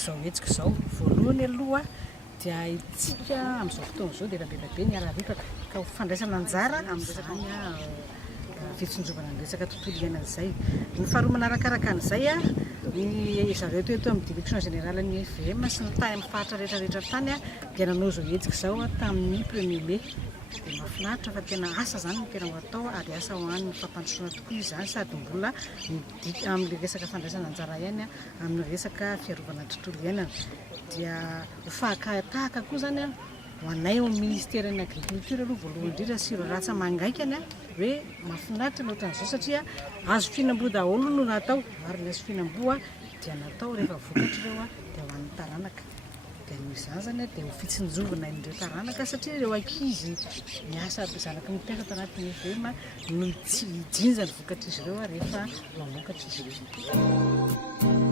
izao hetsika izao voalohany aloha dia itsika amin'izao fotoana izao dia rabelabe ny ararotaka ka ho fandraisana anjara amin'izany fitsonjovana ny resaka tontolo iainana izay. Ny faharoa manarakaraka an'izay ny zareo teto amin'ny direction générale ny FVM sy ny tany amin'ny faritra rehetrarehetra tany dia nanao izao hetsika izao tamin'ny 1er mai. Dia mahafinaritra fa tena asa zany no tena ho atao ary asa ho an'ny fampandrosoana tokoa izany sady mbola midika amin'ny resaka fandraisana anjara ihany amin'ny resaka fiarovana ny tontolo iainana. Dia ho fahakatahaka koa zany ho anay ao amin'ny ministèren'ny agriculture aloha voalohany indrindra sy ireo ratsa mangaikany hoe mahafinaritra ny ohatran'izao satria azo fihinam-boa daholo no natao ary ny azo fihinam-boa dia natao rehefa vokatra ireo dia ho an'ny taranaka. Dia noho izany zany dia ho fitsinjovana ireo taranaka satria ireo ankizy miasa zanaky mpiasa tanatin'ny FVM no tsy hijinja ny vokatra izy ireo rehefa mamokatra izy ireo.